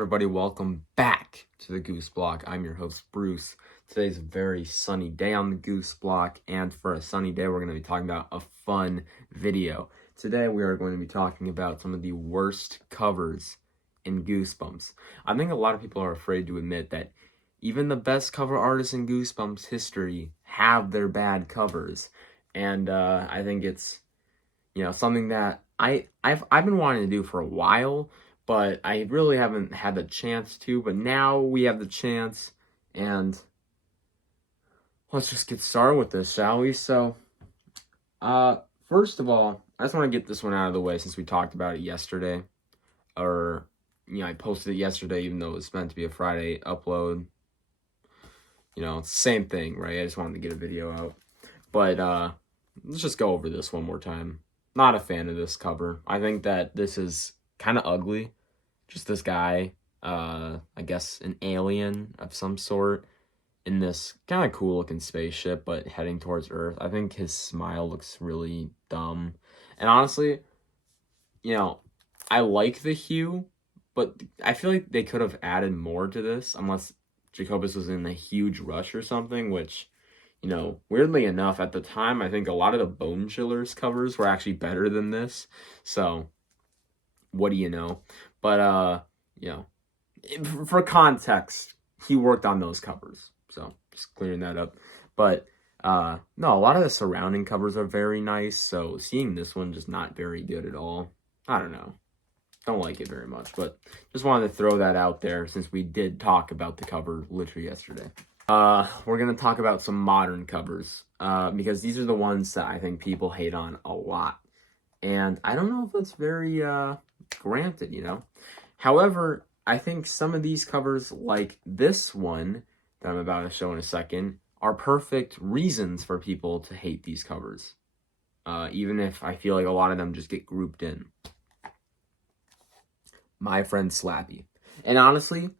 Everybody, welcome back to the Goose Block. I'm your host, Bruce. Today's a very sunny day on the Goose Block, and for a sunny day, we're going to be talking about a fun video. Today, we are going to be talking about some of the worst covers in Goosebumps. I think a lot of people are afraid to admit that even the best cover artists in Goosebumps history have their bad covers, and I think it's something that I've been wanting to do for a while, but I really haven't had the chance to. But now we have the chance, and let's just get started with this, shall we? So, first of all, I just want to get this one out of the way since we talked about it yesterday, or I posted it yesterday, even though it was meant to be a Friday upload. It's the same thing, right? I just wanted to get a video out, but let's just go over this one more time. Not a fan of this cover. I think that this is kind of ugly. Just this guy, I guess an alien of some sort, in this kind of cool looking spaceship, but heading towards Earth. I think his smile looks really dumb. And honestly, I like the hue, but I feel like they could have added more to this, unless Jacobus was in a huge rush or something, which, weirdly enough, at the time, I think a lot of the Bone Chillers covers were actually better than this. So, what do you know? But, for context, he worked on those covers. So, just clearing that up. But, no, a lot of the surrounding covers are very nice. So, seeing this one just not very good at all. I don't know. Don't like it very much. But, just wanted to throw that out there since we did talk about the cover literally yesterday. We're going to talk about some modern covers. Because these are the ones that I think people hate on a lot. And I don't know if that's very, granted, However, I think some of these covers, like this one that I'm about to show in a second, are perfect reasons for people to hate these covers. Even if I feel like a lot of them just get grouped in. My Friend Slappy. And honestly,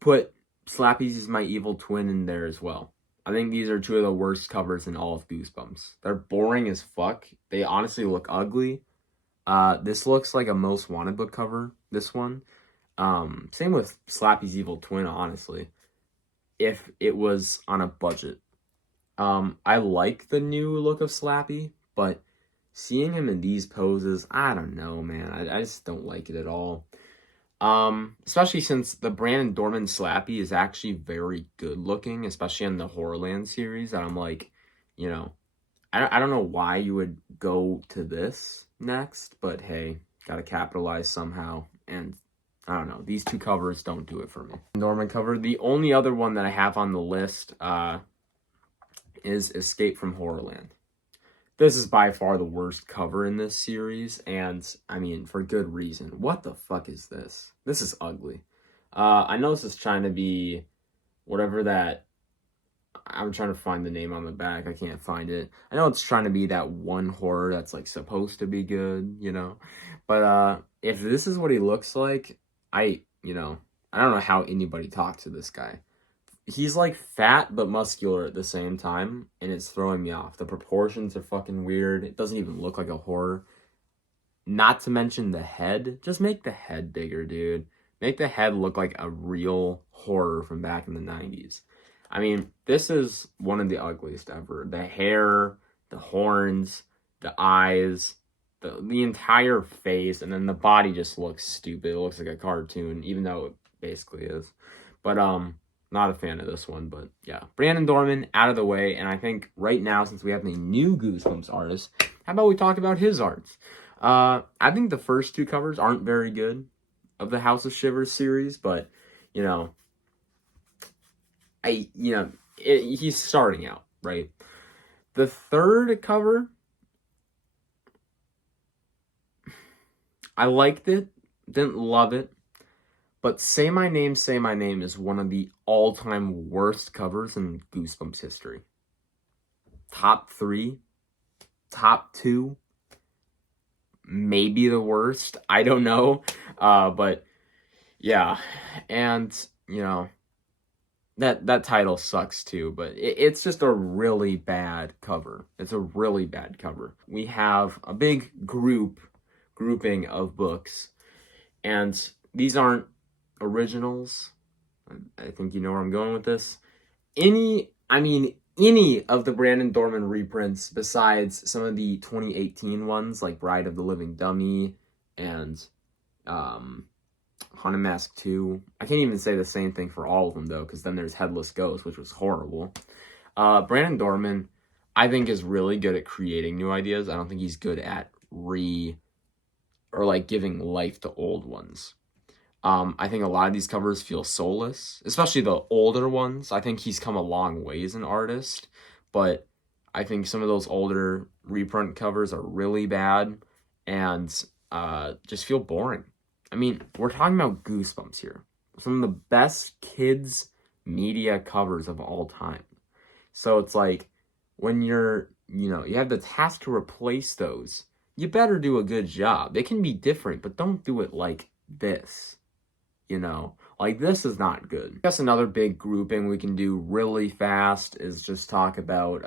put Slappy's My Evil Twin in there as well. I think these are two of the worst covers in all of Goosebumps. They're boring as fuck. They honestly look ugly. This looks like a Most Wanted book cover, this one. Same with Slappy's Evil Twin, honestly. If it was on a budget. I like the new look of Slappy, but seeing him in these poses, I don't know, man. I just don't like it at all. Especially since the Brandon Dorman Slappy is actually very good looking, especially in the Horrorland series. And I'm like, I don't know why you would go to this next, but hey, gotta capitalize somehow. And I don't know, these two covers don't do it for me. Norman cover. The only other one that I have on the list is Escape from Horrorland. This is by far the worst cover in this series, and I mean, for good reason. What the fuck is this? This is ugly. I know this is trying to be whatever that... I'm trying to find the name on the back. I can't find it. I know it's trying to be that one horror that's, like, supposed to be good, But, if this is what he looks like, I don't know how anybody talks to this guy. He's, like, fat but muscular at the same time, and it's throwing me off. The proportions are fucking weird. It doesn't even look like a horror. Not to mention the head. Just make the head bigger, dude. Make the head look like a real horror from back in the 90s. I mean, this is one of the ugliest ever. The hair, the horns, the eyes, the entire face, and then the body just looks stupid. It looks like a cartoon, even though it basically is. But, not a fan of this one, but yeah. Brandon Dorman, out of the way, and I think right now, since we have a new Goosebumps artist, how about we talk about his arts? I think the first two covers aren't very good of the House of Shivers series, but, he's starting out, right? The third cover, I liked it, didn't love it. But Say My Name is one of the all-time worst covers in Goosebumps history. Top 3, top 2, maybe the worst. I don't know. But yeah, and that title sucks too. But it's just a really bad cover. It's a really bad cover. We have a big grouping of books, and these aren't originals. I think you know where I'm going with this. Any of the Brandon Dorman reprints besides some of the 2018 ones like Bride of the Living Dummy and Haunted Mask 2. I can't even say the same thing for all of them though, because then there's Headless Ghost, which was horrible. Brandon Dorman, I think, is really good at creating new ideas. I don't think he's good at giving life to old ones. I think a lot of these covers feel soulless, especially the older ones. I think he's come a long way as an artist, but I think some of those older reprint covers are really bad and just feel boring. I mean, we're talking about Goosebumps here. Some of the best kids media covers of all time. So it's like, when you have the task to replace those, you better do a good job. They can be different, but don't do it like this. Like, this is not good. I guess another big grouping we can do really fast is just talk about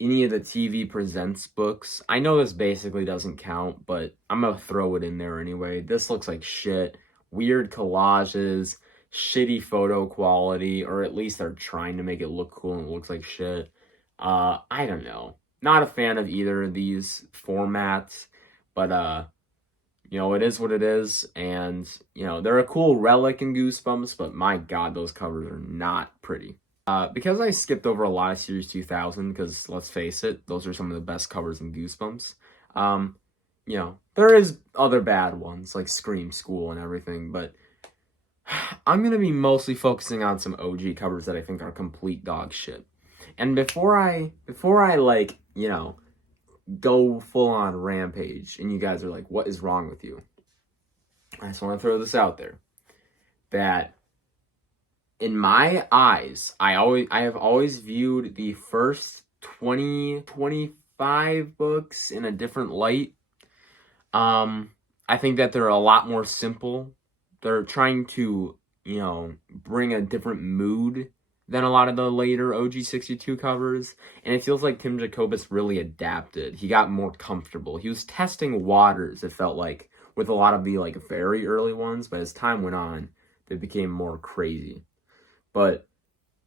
any of the TV Presents books. I know this basically doesn't count, but I'm gonna throw it in there anyway. This looks like shit. Weird collages, shitty photo quality, or at least they're trying to make it look cool and it looks like shit. I don't know. Not a fan of either of these formats, but it is what it is, and, they're a cool relic in Goosebumps, but my god, those covers are not pretty. Because I skipped over a lot of Series 2000, because, let's face it, those are some of the best covers in Goosebumps, there is other bad ones, like Scream School and everything, but I'm going to be mostly focusing on some OG covers that I think are complete dog shit. And before I go full on rampage and you guys are like, what is wrong with you? I just want to throw this out there, that in my eyes, I have always viewed the first 25 books in a different light. I think that they're a lot more simple. They're trying to, bring a different mood than a lot of the later OG62 covers, and it feels like Tim Jacobus really adapted. He got more comfortable. He was testing waters, it felt like, with a lot of the very early ones, but as time went on, they became more crazy. But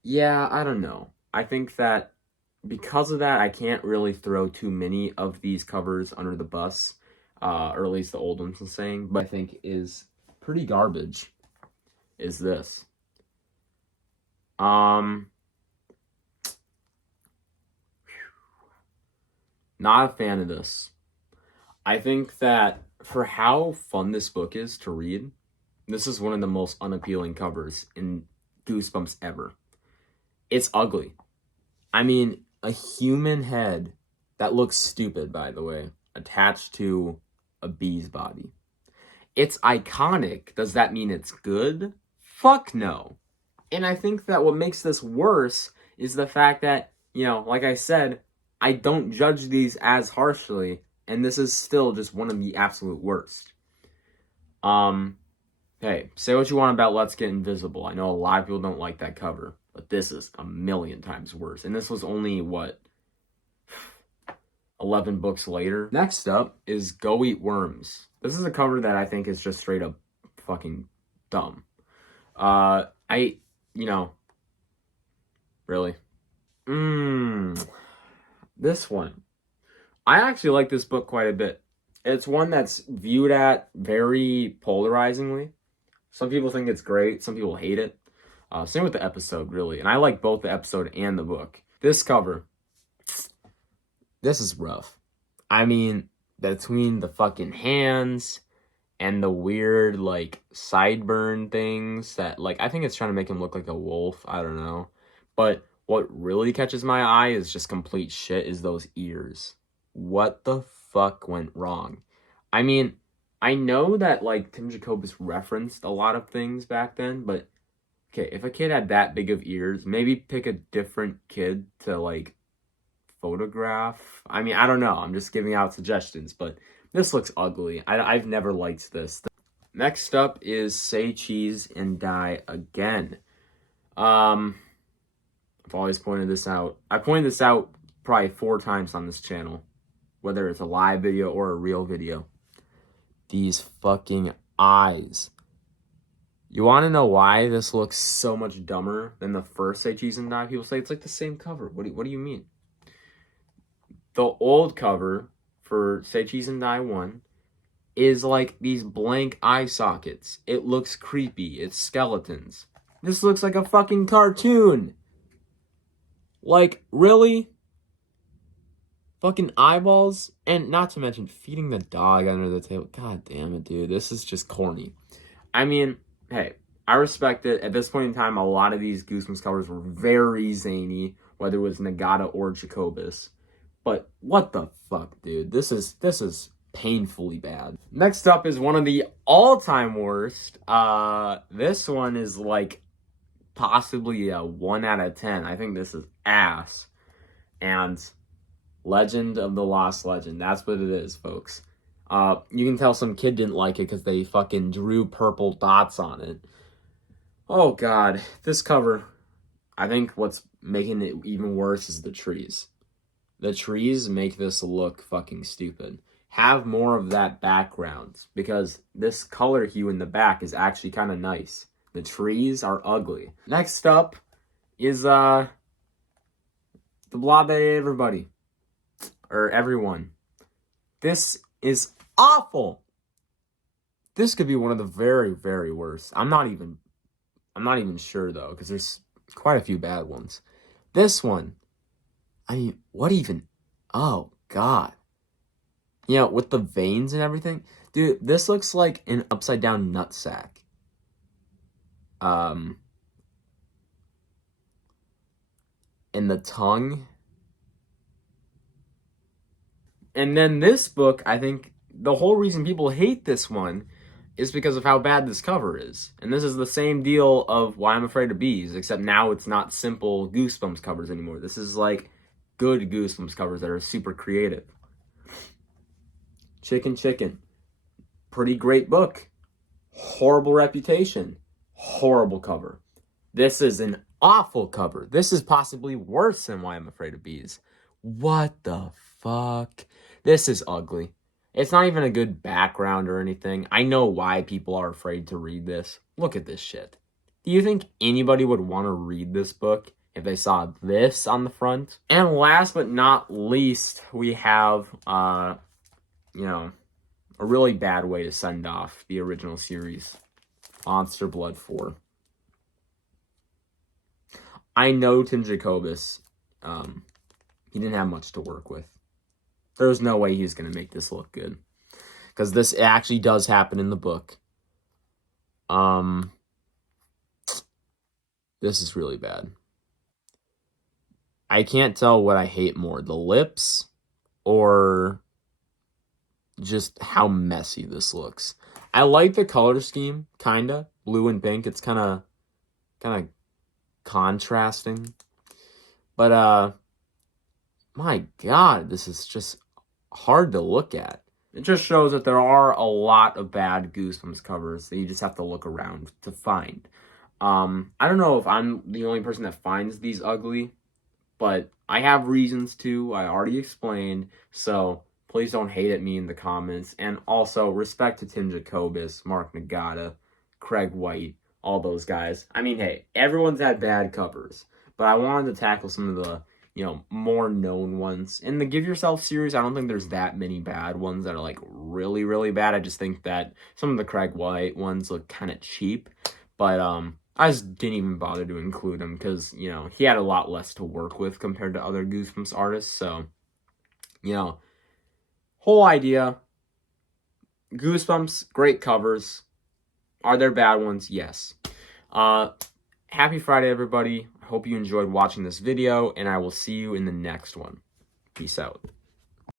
yeah, I don't know. I think that because of that, I can't really throw too many of these covers under the bus, or at least the old ones I'm saying, but I think is pretty garbage is this. Not a fan of this. I think that for how fun this book is to read, this is one of the most unappealing covers in Goosebumps ever. It's ugly. I mean, a human head that looks stupid, by the way, attached to a bee's body. It's iconic. Does that mean it's good? Fuck no. And I think that what makes this worse is the fact that, like I said, I don't judge these as harshly, and this is still just one of the absolute worst. Hey, say what you want about Let's Get Invisible. I know a lot of people don't like that cover, but this is a million times worse. And this was only, 11 books later? Next up is Go Eat Worms. This is a cover that I think is just straight up fucking dumb. Really? This one. I actually like this book quite a bit. It's one that's viewed at very polarizingly. Some people think it's great. Some people hate it. Same with the episode, really. And I like both the episode and the book. This cover. This is rough. I mean, between the fucking hands and the weird, sideburn things that, I think it's trying to make him look like a wolf. I don't know. But what really catches my eye is just complete shit is those ears. What the fuck went wrong? I mean, I know that, Tim Jacobus referenced a lot of things back then, but, okay, if a kid had that big of ears, maybe pick a different kid to, photograph. I mean, I don't know. I'm just giving out suggestions, but this looks ugly. I've never liked this. Next up is Say Cheese and Die Again. I've always pointed this out. I pointed this out probably 4 times on this channel, whether it's a live video or a real video. These fucking eyes. You want to know why this looks so much dumber than the first Say Cheese and Die? People say it's like the same cover. What do you mean? The old cover for Say Cheese and Die 1 is like these blank eye sockets. It looks creepy. It's skeletons. This looks like a fucking cartoon. Like, really? Fucking eyeballs? And not to mention feeding the dog under the table. God damn it, dude. This is just corny. I mean, hey, I respect it. At this point in time, a lot of these Goosebumps covers were very zany, whether it was Nagata or Jacobus. But what the fuck, dude? This is painfully bad. Next up is one of the all-time worst. This one is like possibly a 1 out of 10. I think this is ass. And Legend of the Lost Legend. That's what it is, folks. You can tell some kid didn't like it because they fucking drew purple dots on it. Oh, God. This cover, I think what's making it even worse is the trees. The trees make this look fucking stupid. Have more of that background, because this color hue in the back is actually kind of nice. The trees are ugly. Next up is the Blobby Everybody. Or everyone. This is awful. This could be one of the very, very worst. I'm not even sure though, because there's quite a few bad ones. This one, I mean, what even? Oh God. You know, with the veins and everything, dude. This looks like an upside down nutsack. And the tongue. And then this book, I think the whole reason people hate this one is because of how bad this cover is. And this is the same deal of Why I'm Afraid of Bees, except now it's not simple Goosebumps covers anymore. This is like good Goosebumps covers that are super creative. Chicken. Pretty great book. Horrible reputation. Horrible cover. This is an awful cover. This is possibly worse than Why I'm Afraid of Bees. What the fuck? This is ugly. It's not even a good background or anything. I know why people are afraid to read this. Look at this shit. Do you think anybody would want to read this book if they saw this on the front? And last but not least, we have, a really bad way to send off the original series, Monster Blood 4. I know Tim Jacobus, he didn't have much to work with. There's no way he's going to make this look good. Because this actually does happen in the book. This is really bad. I can't tell what I hate more, the lips or just how messy this looks. I like the color scheme, kinda. Blue and pink. It's kind of contrasting. But, my God, this is just hard to look at. It just shows that there are a lot of bad Goosebumps covers that you just have to look around to find. I don't know if I'm the only person that finds these ugly, but I have reasons to. I already explained, so please don't hate at me in the comments. And also, respect to Tim Jacobus, Mark Nagata, Craig White, all those guys. I mean, hey, everyone's had bad covers, but I wanted to tackle some of the more known ones. In the Give Yourself series, I don't think there's that many bad ones that are like really, really bad. I just think that some of the Craig White ones look kind of cheap. But I just didn't even bother to include him because, he had a lot less to work with compared to other Goosebumps artists. So, whole idea, Goosebumps, great covers. Are there bad ones? Yes. Happy Friday, everybody. Hope you enjoyed watching this video, and I will see you in the next one. Peace out.